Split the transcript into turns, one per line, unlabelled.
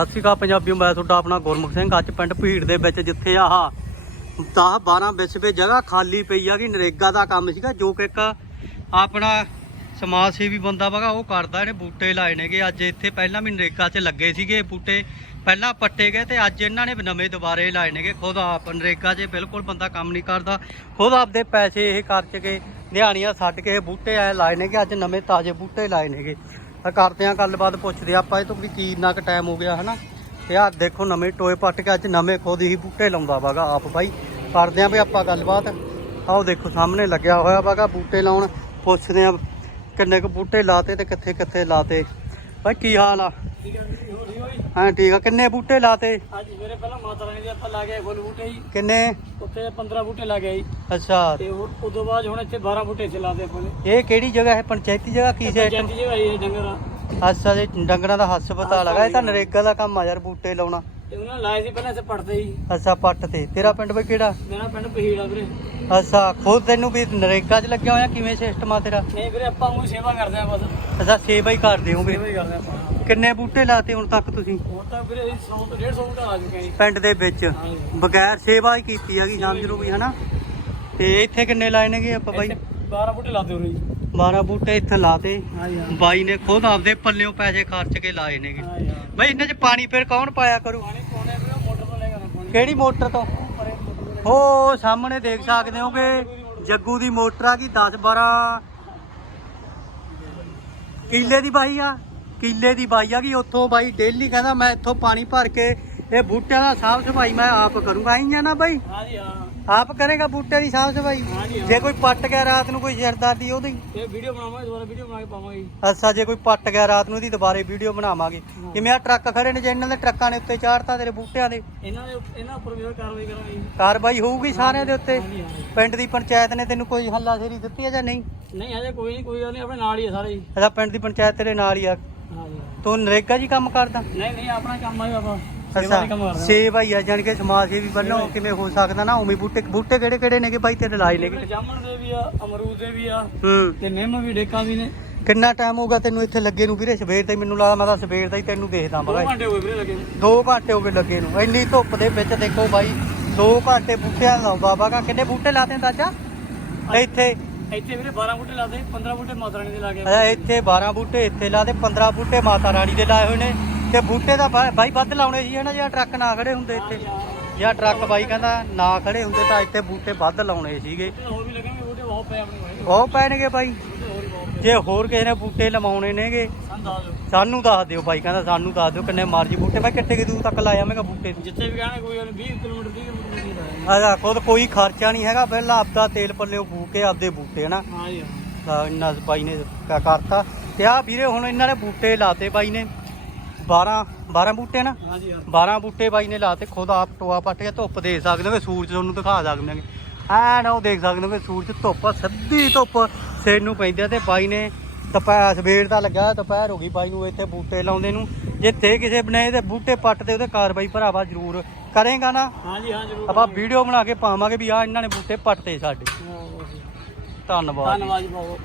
ਸਤਿ ਸ਼੍ਰੀ ਅਕਾਲ ਪੰਜਾਬੀਓ, ਮੈਂ ਤੁਹਾਡਾ ਆਪਣਾ ਗੁਰਮੁਖ ਸਿੰਘ। ਅੱਜ ਪਿੰਡ ਭੀੜ ਦੇ ਵਿੱਚ ਜਿੱਥੇ ਆਹ 10 12 ਵਿਸਵੇ ਜਗ੍ਹਾ ਖਾਲੀ ਪਈ ਆ ਕਿ ਨਰੇਗਾ ਦਾ ਕੰਮ ਸੀਗਾ, ਜੋ ਕਿ ਇੱਕ ਆਪਣਾ ਸਮਾਜ ਸੇਵੀ ਬੰਦਾ ਵਗਾ ਉਹ ਕਰਦਾ, ਇਹਨੇ ਬੂਟੇ ਲਾਏ ਨੇਗੇ। ਅੱਜ ਇੱਥੇ ਪਹਿਲਾਂ ਵੀ ਨਰੇਗਾ 'ਚ ਲੱਗੇ ਸੀਗੇ ਬੂਟੇ, ਪਹਿਲਾਂ ਪੱਟੇ ਗਏ ਤੇ ਅੱਜ ਇਹਨਾਂ ਨੇ ਨਵੇਂ ਦੁਬਾਰੇ ਲਾਏ ਨੇਗੇ। ਖੁਦ ਆਪ ਨਰੇਗਾ 'ਚ ਬਿਲਕੁਲ ਬੰਦਾ ਕੰਮ ਨਹੀਂ ਕਰਦਾ, ਖੁਦ ਆਪਦੇ ਪੈਸੇ ਇਹ ਖਰਚ ਕੇ ਨਿਆਣੀਆਂ ਛੱਡ ਕੇ ਇਹ ਬੂਟੇ ਐ ਲਾਏ ਨੇਗੇ, ਅੱਜ ਨਵੇਂ ਤਾਜ਼ੇ ਬੂਟੇ ਲਾਏ ਨੇਗੇ। ਤਾਂ ਕਰਦੇ ਆ ਗੱਲਬਾਤ, ਪੁੱਛਦੇ ਆ ਆਪਾਂ ਇਹ ਤੋਂ ਵੀ ਕੀ ਇੰਨਾ ਕੁ ਟਾਈਮ ਹੋ ਗਿਆ, ਹਨਾ? ਤੇ ਆਹ ਦੇਖੋ ਨਵੇਂ ਟੋਏ ਪੱਟ ਕੇ ਅੱਜ ਨਵੇਂ ਖੁਦ ਹੀ ਬੂਟੇ ਲਾਉਂਦਾ ਵਾਗਾ ਆਪ ਬਾਈ। ਕਰਦੇ ਆ ਵੀ ਆਪਾਂ ਗੱਲਬਾਤ। ਆਓ ਦੇਖੋ ਸਾਹਮਣੇ ਲੱਗਿਆ ਹੋਇਆ ਵਾਗਾ ਬੂਟੇ ਲਾਉਣ। ਪੁੱਛਦੇ ਆ ਕਿੰਨੇ ਕੁ ਬੂਟੇ ਲਾਤੇ ਤੇ ਕਿੱਥੇ ਕਿੱਥੇ ਲਾਤੇ। ਬਾਈ, ਕੀ ਹਾਲ ਆ? ਹਾਂ ਠੀਕ ਆ। ਕਿੰਨੇ ਬੂਟੇ ਲਾਤੇ?
ਅੱਜ ਮੇਰੇ ਪਹਿਲਾਂ ਮਾਤਾ ਰਾਣੀ ਦੇ ਆਪਾਂ ਲਾ ਗਏ ਫੁੱਲ ਬੂਟੇ ਜੀ।
ਕਿੰਨੇ?
ਉੱਥੇ 15 ਬੂਟੇ ਲਾ ਗਏ ਜੀ।
ਅੱਛਾ।
ਤੇ ਉਹ- ਉਦੋਂ ਬਾਅਦ ਹੁਣ ਇੱਥੇ 12 ਬੂਟੇ ਚਲਾਦੇ ਫੁੱਲ
ਇਹ ਕਿਹੜੀ ਜਗ੍ਹਾ ਹੈ ਪੰਚਾਇਤੀ ਜਗ੍ਹਾ ਕੀ ਹੈ?
ਜੰਤੀ ਜਗ੍ਹਾ ਇਹ ਡੰਗਰ
ਅੱਛਾ ਜੀ ਡੰਗਰਾਂ ਦਾ ਹਸਪਤਾਲ ਹੈਗਾ। ਇਹ ਤਾਂ ਨਰੇਗਾ ਦਾ ਕੰਮ ਆ ਯਾਰ ਬੂਟੇ ਲਾਉਣਾ।
ਤੇ ਉਹਨਾਂ ਲਾਏ ਸੀ ਪਹਿਲਾਂ ਇੱਥੇ ਪੜਦੇ ਜੀ।
ਅੱਛਾ ਪੱਟ ਤੇ। ਤੇਰਾ ਪਿੰਡ ਬਈ ਕਿਹੜਾ?
ਮੇਰਾ ਪਿੰਡ ਪਹੀੜਾ ਵੀਰੇ।
ਅੱਛਾ ਖੁਦ ਤੈਨੂੰ ਵੀ ਨਰੇਗਾ 'ਚ ਲੱਗਿਆ ਹੋਇਆ? ਕਿਵੇਂ ਸਿਸਟਮ ਆ ਤੇਰਾ?
ਨਹੀਂ ਵੀਰੇ ਆਪਾਂ ਉਹ ਸੇਵਾ ਕਰਦੇ ਆ ਬਸ।
ਅੱਛਾ ਸੇਵਾ ਹੀ ਕਰਦੇ ਹੋਗੇ
ਸੇਵਾ ਹੀ ਕਰਦੇ ਆਪਾਂ।
ਕਿੰਨੇ ਬੂਟੇ ਲਾਤੇ ਹੁਣ ਤੱਕ ਤੁਸੀਂ?
ਹੁਣ ਤਾਂ ਵੀਰੇ 100 ਤੋਂ 150 ਬੂਟਾ ਆ ਚੁੱਕੇ ਜੀ।
ਪਿੰਡ ਦੇ ਵਿੱਚ।
ਹਾਂਜੀ।
ਬਗੈਰ ਸੇਵਾ ਹੀ ਕੀਤੀ ਹੈਗੀ ਸਮਝ ਲਓ ਵੀ ਹਨਾ? ਤੇ ਇੱਥੇ ਕਿੰਨੇ ਲਾਏ ਨੇਗੇ ਆਪਾਂ ਬਾਈ?
ਇੱਥੇ 12 ਬੂਟੇ ਲਾਦੇ ਹੋ ਜੀ।
12 ਬੂਟੇ ਇੱਥੇ ਲਾਤੇ।
ਹਾਂ
ਬਾਈ ਨੇ ਖੁਦ ਆਪਦੇ ਪੱਲਿਓਂ ਪੈਸੇ ਖਰਚ ਕੇ ਲਾਏ ਨੇਗੇ।
ਹਾਂ
ਬਾਈ ਇਹਨਾਂ 'ਚ ਪਾਣੀ ਫਿਰ ਕੌਣ ਪਾਇਆ ਕਰੂ?
ਪਾਣੀ ਪਾਉਣੇ ਵੀਰੇ ਮੋਟਰ ਤੋਂ ਲੈ ਕੇ ਆਉਣਾ ਪਾਣੀ।
ਕਿਹੜੀ ਮੋਟਰ ਤੋਂ?
ਪਰੇ ਮੋਟਰ ਤੋਂ ਲੈ
ਉਹ ਸਾਹਮਣੇ ਦੇਖ ਸਕਦੇ ਹੋਗੇ ਜੱਗੂ ਦੀ ਮੋਟਰ। ਆ ਗਈ 10 12 ਕਿੱਲੇ ਦੀ ਬਾਈ ਆ? ਕਿੱਲੇ ਦੀ ਬਾਈ ਆ ਗਈ ਉੱਥੋਂ ਬਾਈ ਡੇਲੀ ਕਹਿੰਦਾ ਮੈਂ ਇੱਥੋਂ ਪਾਣੀ ਭਰ ਕੇ ਇਹ ਬੂਟਿਆਂ ਦਾ ਸਾਫ਼ ਸਫ਼ਾਈ ਮੈਂ ਆਪ ਕਰੂੰਗਾ। ਆਈ ਆ ਨਾ ਬਾਈ?
ਕੇ। ਹਾਂਜੀ ਹਾਂ।
ਆਪ ਕਰੇਗਾ ਬੂਟਿਆਂ ਦੀ ਸਾਫ਼ ਸਫ਼ਾਈ? ਜੇ ਕੋਈ ਪੱਟ ਗਿਆ ਰਾਤ ਨੂੰ ਕੋਈ ਸਿਰਦਰਦੀ ਉਹਦੀ?
ਇਹ ਵੀਡੀਓ ਬਣਾਵਾਂਗੇ ਦੁਬਾਰਾ ਵੀਡੀਓ ਬਣਾ ਕੇ ਪਾਵਾਂਗੇ।
ਅੱਛਾ ਜੇ ਕੋਈ ਪੱਟ ਗਿਆ ਰਾਤ ਨੂੰ ਇਹਦੀ ਦੁਬਾਰੇ ਵੀਡੀਓ ਬਣਾਵਾਂਗੇ। ਜਿਵੇਂ ਆ ਟਰੱਕ ਖੜੇ ਨੇ ਜੇ ਇਹਨਾਂ ਦੇ ਟਰੱਕਾਂ ਨੇ ਉੱਤੇ ਚਾੜਤਾ ਤੇਰੇ ਬੂਟਿਆਂ ਦੇ?
ਇਹਨਾਂ ਦੇ ਇਹਨਾਂ ਉੱਪਰ ਵੀ ਕਾਰਵਾਈ ਕਰਾਂਗੇ।
ਕਾਰਵਾਈ ਹੋਊਗੀ ਸਾਰਿਆਂ ਦੇ ਉੱਤੇ? ਪਿੰਡ ਦੀ ਪੰਚਾਇਤ ਨੇ ਤੈਨੂੰ ਕੋਈ ਹੱਲਾਸ਼ੇਰੀ ਦਿੱਤੀ ਹੈ ਜਾਂ ਨਹੀਂ?
ਨਹੀਂ ਹਜੇ ਕੋਈ ਨਹੀਂ ਕੋਈ ਗੱਲ ਨਹੀਂ ਆਪਣੇ ਨਾਲ ਹੀ ਆ ਸਾਰੇ।
ਅੱਛਾ ਪਿੰਡ ਦੀ ਪੰਚਾਇਤ ਤੇਰੇ ਨਾਲ ਹੀ ਆ। ਤੂੰ ਨਰੇਗਾ ਜੀ ਕੰਮ ਕਰਦਾ?
ਨਹੀਂ ਨਹੀਂ ਆਪਣਾ ਕੰਮ ਆਪਾਂ। ਸੇਵਾ
ਅੱਛਾ
ਦਾ ਕੰਮ ਕਰਦੇ
ਸੇਵਾ ਹੀ ਆ ਜਾਣ ਕੇ ਸਮਾਜ ਸੇਵੀ ਵੱਲੋਂ ਕਿਵੇਂ ਹੋ ਸਕਦਾ ਨਾ? ਉਵੇਂ ਬੂਟੇ ਬੂਟੇ ਕਿਹੜੇ ਕਿਹੜੇ ਨੇਗੇ ਬਾਈ ਤੇਰੇ ਲਾਏ
ਹਾਂ
ਨੇਗੇ
ਜਾਮਣ ਦੇ ਵੀ ਆ ਅਮਰੂਦ ਦੇ ਵੀ ਆ
ਹੂੰ।
ਤੇ ਨਿੰਮ ਵੀ ਡੇਕਾਂ ਵੀ ਨੇ।
ਕਿੰਨਾ ਟਾਈਮ ਹੋਗਾ ਤੈਨੂੰ ਇੱਥੇ ਲੱਗੇ ਨੂੰ ਵੀਰੇ? ਸਵੇਰ ਹੀ ਮੈਨੂੰ ਲੱਗਦਾ ਮੈਂ ਤਾਂ ਸਵੇਰ ਦਾ ਹੀ ਤੈਨੂੰ ਦੇਖਦਾ
ਦੋ
ਮਗਾ
ਘੰਟੇ ਹੋਏ ਵੀਰੇ ਲੱਗੇ
2 ਘੰਟੇ ਹੋ ਗਏ ਲੱਗੇ ਨੂੰ। ਇੰਨੀ ਧੁੱਪ ਦੇ ਵਿੱਚ ਦੇਖੋ ਬਾਈ 2 ਘੰਟੇ ਬੂਟਿਆਂ ਨੂੰ ਲਾਉਂਦਾ ਵਾਗਾ ਕਿੰਨੇ ਬੂਟੇ ਲਾਤੇ ਚਾਚਾ ਇੱਥੇ
ਇੱਥੇ ਵੀਰੇ 12 ਬੂਟੇ ਲਾਦੇ 15 ਬੂਟੇ ਮਾਤਾ ਰਾਣੀ ਦੇ ਲਾਗੇ
ਅੱਛਾ ਇੱਥੇ 12 ਬੂਟੇ ਇੱਥੇ ਲਾਤੇ 15 ਬੂਟੇ ਮਾਤਾ ਰਾਣੀ ਦੇ ਲਾਏ ਹੋਏ ਨੇ। ਤੇ ਬੂਟੇ ਦਾ ਬਾ- ਬਾਈ ਵੱਧ ਲਾਉਣੇ ਸੀ ਹਨਾ ਜੇ ਟਰੱਕ ਨਾ ਖੜੇ ਹੁੰਦੇ ਇੱਥੇ? ਜਾਂ ਟਰੱਕ ਬਾਈ ਕਹਿੰਦਾ ਨਾ ਖੜੇ ਹੁੰਦੇ ਤਾਂ ਇੱਥੇ ਬੂਟੇ ਵੱਧ ਲਾਉਣੇ ਸੀਗੇ।
ਹੋਰ ਵੀ ਲੱਗਣਗੇ ਬੂਟੇ ਬਹੁਤ ਪਏ ਆਪਣੇ ਕੋਲ
ਬਹੁਤ ਪੈਣਗੇ ਬਾਈ। ਜੇ ਹੋਰ ਕਿਸੇ ਨੇ ਬੂਟੇ ਲਵਾਉਣੇ ਨੇਗੇ ਸਾਨੂੰ ਦੱਸ ਦਿਓ। ਬਾਈ ਕਹਿੰਦਾ ਸਾਨੂੰ ਦੱਸ ਦਿਓ ਕਿੰਨੇ ਮਰਜ਼ੀ ਬੂਟੇ। ਬਾਈ ਕਿੱਥੇ ਕਿ ਦੂਰ ਤੱਕ ਲਾਇਆ ਮੈਂ ਬੂਟੇ
ਜਿੱਥੇ ਵੀ ਕਹਿਣਾ ਕੋਈ ਗੱਲ ਨੀ, 20 ਕਿਲੋਮੀਟਰ 30 ਕਿਲੋਮੀਟਰ ਦੀ ਲਾਇਆ
ਆਜਾ ਖੁਦ ਕੋਈ ਖਰਚਾ ਨਹੀਂ ਹੈਗਾ ਪਹਿਲਾਂ ਆਪਦਾ ਤੇਲ ਪੱਲਿਓ ਫੂਕ ਕੇ ਆਪਦੇ ਬੂਟੇ ਹਨਾ?
ਹਾਂਜੀ ਹਾਂ।
ਤਾਂ ਇੰਨਾ ਬਾਈ ਨੇ ਕ- ਕਰਤਾ। ਤੇ ਆ ਵੀਰੇ ਹੁਣ ਇਹਨਾਂ ਨੇ ਬੂਟੇ ਲਾਤੇ ਬਾਈ ਨੇ 12 12 ਬੂਟੇ ਨਾ
ਹਾਂਜੀ ਹਾਂ।
12 ਬੂਟੇ ਬਾਈ ਨੇ ਲਾਤੇ ਖੁਦ ਆਪ ਟੋਆ ਪੱਟ ਕੇ ਧੁੱਪ ਦੇ ਸਕਦੇ ਹੋ ਸੂਰਜ ਤੁਹਾਨੂੰ ਦਿਖਾ ਸਕਦੇ ਹਾਂ ਐਨ ਉਹ ਦੇਖ ਸਕਦੇ ਹੋ ਕਿ ਸੂਰਜ ਧੁੱਪ ਆ, ਸਿੱਧੀ ਧੁੱਪ ਸਿਰ ਨੂੰ ਪੈਂਦੀ ਆ ਤੇ ਬਾਈ ਨੇ ਦੁਪਹਿਰ ਸਵੇਰ ਦਾ ਲੱਗਾ ਦੁਪਹਿਰ ਹੋ ਗਈ ਬਾਈ ਨੂੰ ਇੱਥੇ ਬੂਟੇ ਲਾਉਂਦੇ ਨੂੰ। ਜਿੱਥੇ ਕਿਸੇ ਬਣੇ ਤੇ ਬੂਟੇ ਪੱਟ ਤੇ ਉਹਦੇ ਕਾਰਵਾਈ ਭਰਾਵਾ ਜ਼ਰੂਰ ਕਰੇਗਾ ਨਾ।
ਹਾਂਜੀ ਹਾਂ ਜ਼ਰੂਰ।
ਆਪਾਂ ਵੀਡੀਓ ਬਣਾ ਕੇ ਪਾਵਾਂਗੇ ਵੀ ਆ ਇਹਨਾਂ ਨੇ ਬੂਟੇ ਪੱਟਤੇ ਸਾਡੇ।
ਹਾਂ,
ਧੰਨਵਾਦ
ਧੰਨਵਾਦ ਜੀ ਬਹੁਤ।